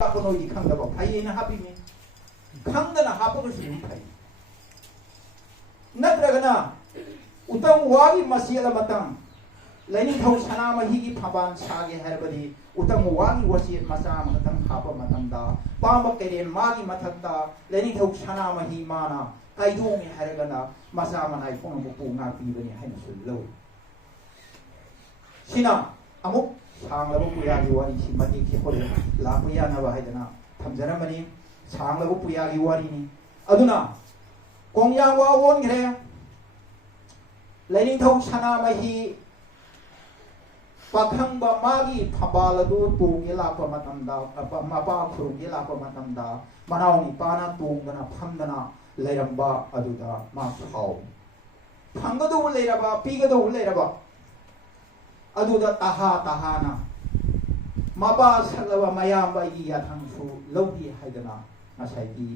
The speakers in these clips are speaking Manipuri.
คนอีกครั้งเราบอกไทยนะฮับพี่มีครั้งนั้นฮับก็สิ่งไทยนักเรียนนะอุตมวารีมาเสียละมาตั้งและนี่เขาชนะมาฮีกิพบานชาเกฮาร์บดีอุตมวารีวสีมาสามาตั้งฮับมาตั้งดาปามบกเรียนมากีมาทักดาและนี่เขาชนะมาฮีมานะไกดูมีฮาร์กันนะมาสามันให้คนบุกงาปีบันนี้ให้มาสุดโลสินะอามุกช่างแล้วก็ปุยาลิวารีสิมาดีที่คนลาปุยานะว่าให้ดนะทำจนะมันนี่ช่างแล้วก็ปุยาลิวารีนี่อดุนะกงยาวาวนเกลียและนี่เขาชนะมาฮีปักหังบะมากีพบาลดูตูเกลาปมาตันดามาปาครุเกลาปมาตันดามันเอานี่ปานาตูงดนะพันดนะเลยรำบะอดุดามาเขาพังก็ดูเลยรำบะปีก็ดูเลยรำบะอดุดาตาฮานะมาบาสักว่ามายังไปกียาทังสูโลกีให้ดนะมาใช้กี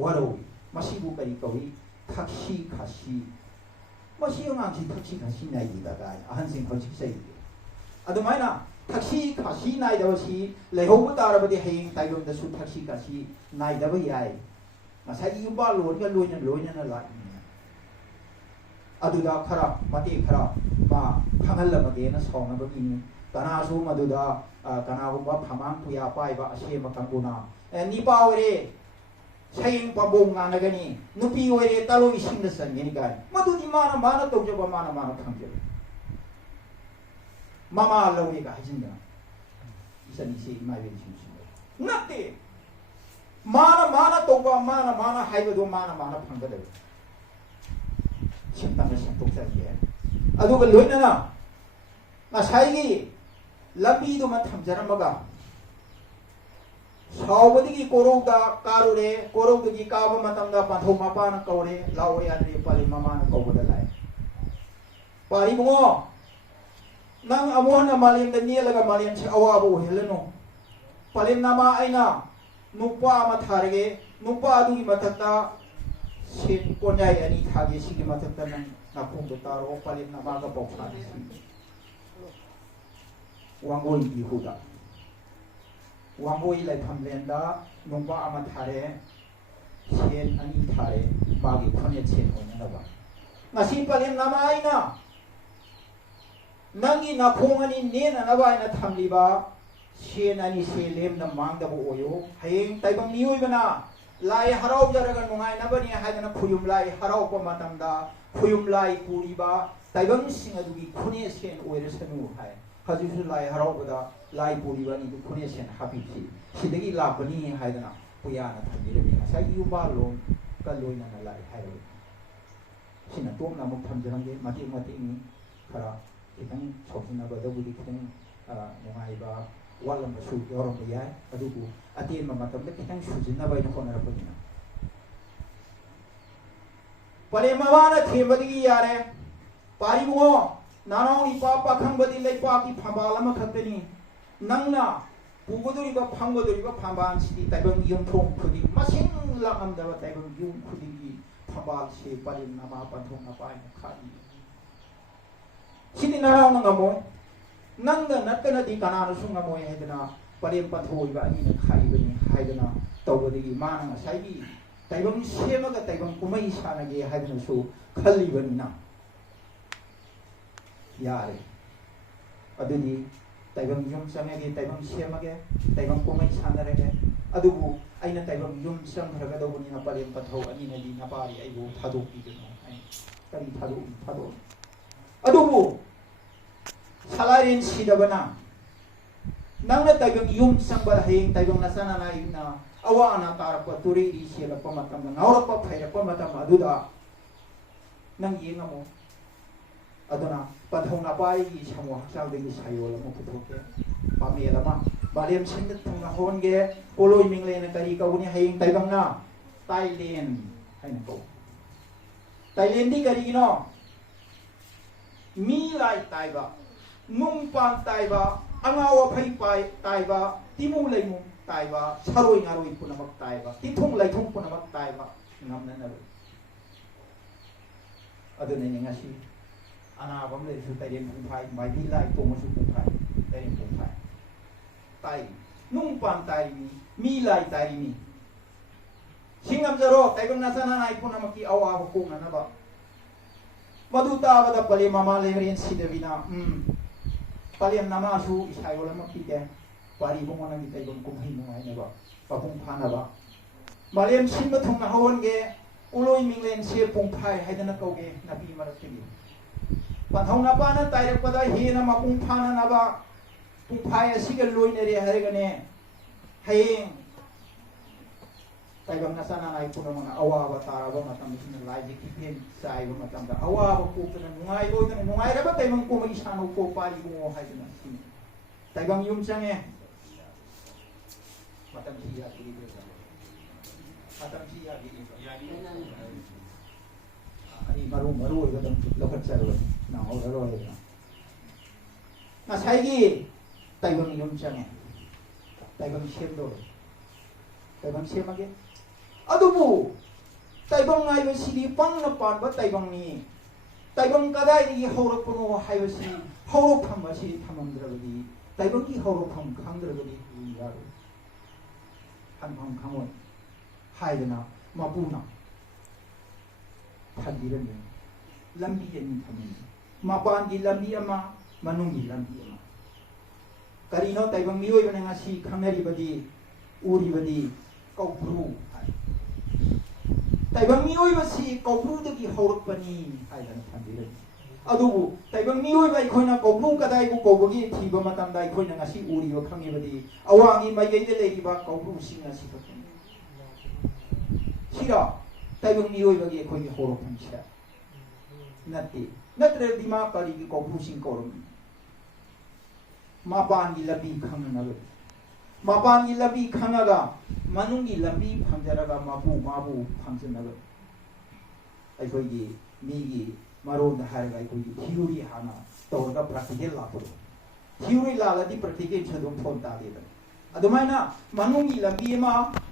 วารุมาสิบุกไปกวีทักชีขัดชีมาสิยังงานที่ทักชีขัดชีไหนดีบ้างอาหารสิ่งเขาชี้ใส่อะดูไหมนะทักชีขัดชีไหนเดี๋ยวชีเลยหัวตาเราไปที่เฮงไต่ลงแต่สุดทักชีขัดชีไหนเดี๋ยวไปยัยมาใช้ยุบาลุนกันลุยนั่นนั่นละอะดูดาขรามาตีขรามาพังหันละมาเกณฑ์สองนับกินตานาสูมาดูดาตานาบุบพมังพุยาไปบะเชมาคังกุนานี่ป่าวเร่ใช้ยังปะบงงานกันนี่นุปีเวเรตาลุยสิงห์สันเงี้ยกันมาดูที่มานะตกจบมานะทำเจอมาเราเองก็ให้จินนะอิสันนิสิไม่เป็นชิมนักเตะมานะตกมานะให้ก็ดูมานะพังก็ได้ชิมตั้งแต่ชิมตกใจแย่อะดูกันลุ้นนะมาใช้กี่ลับบี้ดูมาทำจานมากะชาวบ้านที่โกรุกาการุเร่โกรุกที่กาบมาตั้งดาปันทุมาปานกาวเร่ลาวยันเร่ปาลิมามันกาวเร่ไล่ปาริบุงอนังอมวนมาเลียนเดนียลกับมาเลียนเชาวาบูเฮลโนปาลินามาไอนะนุปามาทาร์เกนุปาดูกิมาทักตาเช่นคนใหญ่อันนี้ทาร์เกสิกิมาทักตานั้นนับพุ่งตัวตาโรปาลินามากับปกชาดิสิวังโวยดีหูดาวังโวยเลยทำเลนดานุปาอามาทาร์เรเช่นอันนี้ทาร์เรมากิคนเนี่ยเช่นคนนั้นบ้างนาสิปาลินามาไอนะนั่งกินนักพงอันนี้เน้นนะว่าไอ้นัททำลีบาเชียนอันนี้เซเลมน้ำมังดับโอโยเฮงแต่บางนิวอีกนะลายฮาราบจาระกันมองไงนะบันนี้ให้กันคุยมลายฮาราบก็มาทำดาคุยมลายปูริบาแต่บางสิ่งอะดูกิคนเนี่ยเชียนโอเอร์สนุกให้เขาจะพูดลายฮาราบก็ได้ลายปูริบานี่ดูคนเนี่ยเชียนฮับปี้สิสิ่งที่ลาบันนี้ให้กันนะปุยานะทำดีเลยนะใช้ยูบาลงก็ลอยนั่นลายให้เลยสิ่งนั้นตัวนั้นมุกทำจะทำยังมาที่นี้ครับทั้งสองนาบดาบุรีทั้งมองไอ้บ้าวันละมาสู้ยอมไปยัยอดูกูอาทิตย์มาทำได้ทั้งสู้จินนาบายนักคนอะไรพวกนี้นะปริมาวันเทมบดียาร์ปาริบุโนาน้องอีป้าปักขังบดีเลยป้าที่พังบาลมาขัดเป็นนี่นังน่ะผู้กดูริบพังกดูริบพังบาลสิที่แต่บางยุงทงคุดีมาชิงละอันเดียวแต่บางยุงคุดีพังบาลเชปารินามาปันทงนาไปขัดชิดินารานังกมวยนังนัดกันดีกันนาสุงกมวยให้ดนะปริมปัทโหยบานี่นะใครเป็นให้ดนะตัวดีมานังใช้ดีแต่บางเชื่อมกับแต่บางกุไม่ชานะเกให้ดนะสู้ขลีบันนะยาเลยอดีนี้แต่บางยุ่งสังเกตแต่บางเชื่อมกับแต่บางกุไม่ชานะเรกอดูบุไอ้นั่นแต่บางยุ่งสังเกตกับตัวนี้นะปริมปัทโหอันนี้นะดีนะปารีไอ้บุทัดดูปีกันไอ้ก็ดีทัดดูอดูบุสลายเรียนสีดาบนะนั่งในแต่ยังยุ่งสังบาร์เฮงแต่ยังนัสนานาอินะอวานาตาร์ปตุรีดีเชียร์ปมาตัมนาอร์ปะไพร์ปมาตัมอดูดานั่งยิงมั้งอดูนะปัทงนาไปยี่ชมัวชาวเด็กชายโอละมุขทุกข์ปามีละมั้งบาลีมชินต์ทงนาฮอนเกะโอโลยมิงเลนการีกาวนี่เฮงแต่ยังนะไตเลนให้นักโตไตเลนที่การีเนาะมีลายตายบ้านุ่งปังตายบ้าอ่างเอาไฟไปตายบ้าที่มูเลยมุตายบ้าชารุยงารุยพุนมักตายบ้าที่ทุ่งเลยทุ่งพุนมักตายบ้างามนั่นเลยอดีนี้ยังไงสิอาณาบัมเลยสุดแต่เรียนผู้ไทยไม่ดีไล่ตัวมาสุดผู้ไทยแต่เรียนผู้ไทยตาย นุ่งปานตายมีลายตายมีชิงอับจารอแต่ก็น่าสนานายพูนมาคีเอาอาบกุ้งนะบ่มาดูตาบัดปลีมามาเลเรียนสิเดวินาปลีนามาชูอิสายโอลามาคีแกปารีบงวันนี้แต่ก็กุ้งหินไว้นะบ่ปะพุงพานะบ่มาเลมชินมาทุ่งนะฮวนเกอุลอยมิงเลนเชียพุงพายให้ดนักเอาเกนับอีมารักที่นี่ปันทองนับปานะตายรักปะได้เฮียนะมาพุงพานะนะบ่พุงพายสิกลอยเนรีหะเรกันเนี่ยให้แต่บางนักสนายพูดว่าอาวาบตาราบมาทำสิ่งนั้นไล่จิตเพียนใจบางมาทำแต่อาวาบกูเป็นนุ่งไอ้โว้ยนุ่งไอ้แล้วแต่บางกูไม่ชานุกูปาริบุงให้กันสิ่งแต่บางยุ่งจังไงมาทำที่ยาดีด้วยกันมาทำที่ยาดีด้วยกันอันนี้มารู้ก็ต้องเราเข้าใจเลยน่าเอาแล้วเลยนะน่าใช่กี่แต่บางยุ่งจังไงแต่บางเชื่อมด้วยแต่บางเชื่อมมั้งadubu taibang ngai ba sidi pang na pan ba taibang ni taibang kadai ni horok puno hai ba si horok tham ba sidi thamam dra gi taibang ki horok tham khang dra gi ya ro han phang khamon hai dana ma pu na than di ren lambi yen ni tham ma pan gi lambi ama manung gi lambi ama karino taibang mi oi ba nga si khameri ba di uri ba di kau pruแต่บางมีอ้อยมาสิกบรู้ตะกี้เขารบปนีให้กันทันทีเลยอะดูบุแต่บางมีอ้อยไปคนน่ะกบรู้ก็ได้กูกบกี้ที่บ่มาทำได้คนน่ะสิอูรีว่าครั้งนี้บ่ดีเอาวางนี้ไม่ได้เลยที่ว่ากบรู้สิ่งนั้นสิครับชิระแต่บางมีอ้อยบางคนที่เขารบพันชิระนั่นตินั่นเรื่องดีมากกว่าที่กบรู้สิ่งเขารบมาปานกีฬาบีครั้งนั้นเลยมาปานกีฬาบีครั้งนั้นก็มนุษย์กีฬาบีพังจะระกมาบูพังจะนั่นเลยไอ้คนที่มีกี่มารู้นะฮะไอ้คนที่ทิวรีหานะตัวก็ปฏิเสธลาตัวทิวรีลาแล้วที่ปฏิเสธฉันต้องทนตาเดียดอะดูไหมนะมนุษย์กีฬาบีม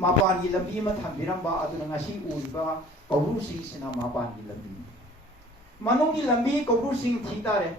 าปานกีฬาบีมาทำบิรัมบ้าอะดูนั่งอาชีพอูริบ้าเขารู้สิ่งสินะมาปานกีฬาบีมนุษย์กีฬาบีเขารู้สิ่งที่ตาเร่